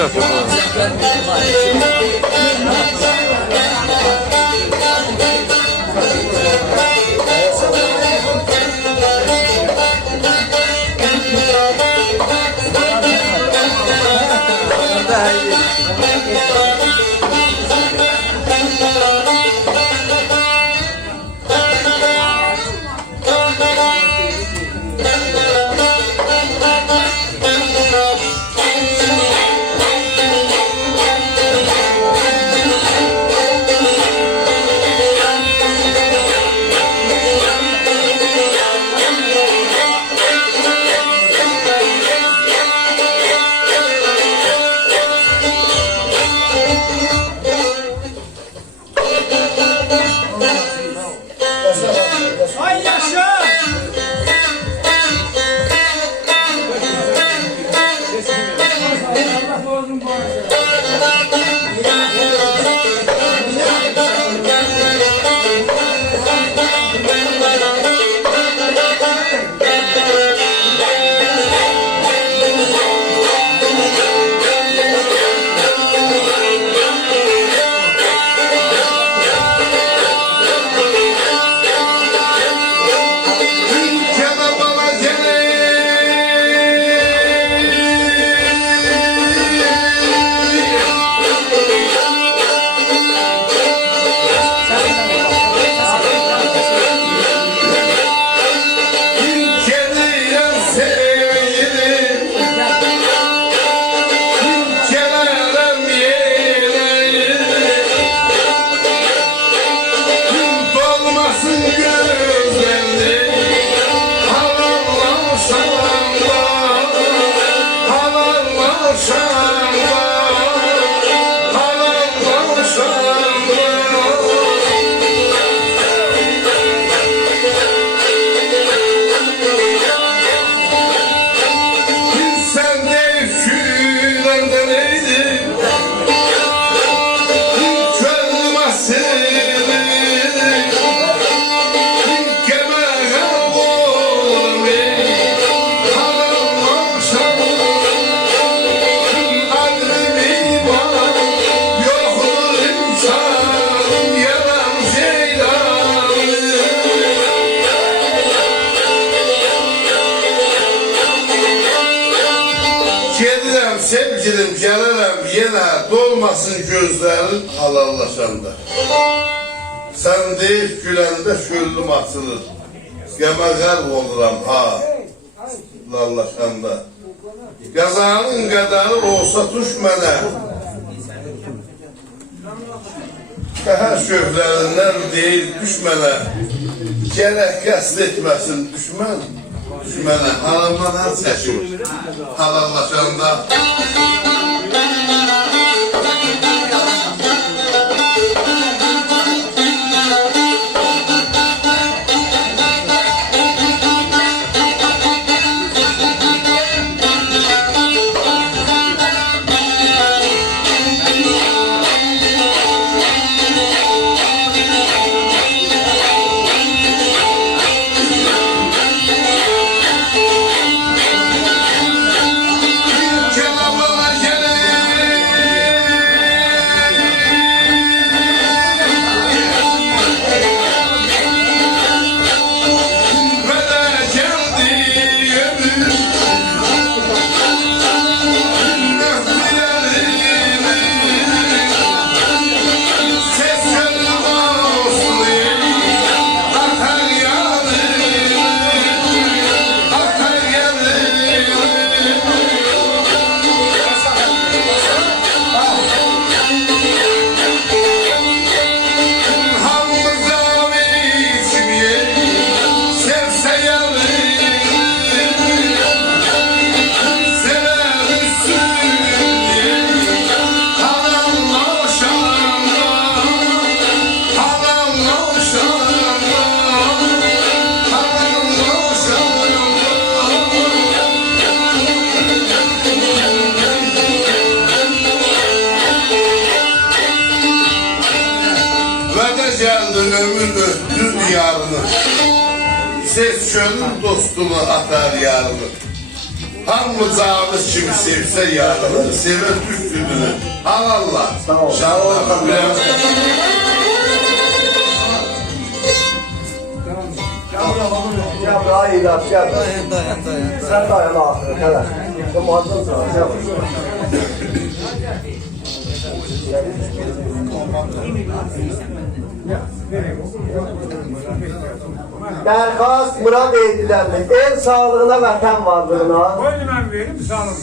Çok. Ay yaşa! Sevgilim, gelirim yine dolmasın gözlerin halallaşanda. Sen deyip gülende şöllüm açılır. Qəməqər oluram ha, lallaşanda. Qazanın qədəri olsa tuş mənə. Daha şöhrəlindən deyil düşmənə. Gərək qəsd etməsin düşmən. Düşmənə haramdan hər çəkir. Halallaşanda. Ömür öttür yarını. Ses çölün dostunu atar yarını. Hamı canınız kimi sevse yarını, sevə düşdüdünü. Halalla. Sağ ol. Şanla. Ya daha iyi laf gel. Sen dayan ahire. Hele. Bu muazzam sana. Dərxast Murad Eydilərli, el sağlığına, vətən varlığına. Qoy mən verim, sağ olun.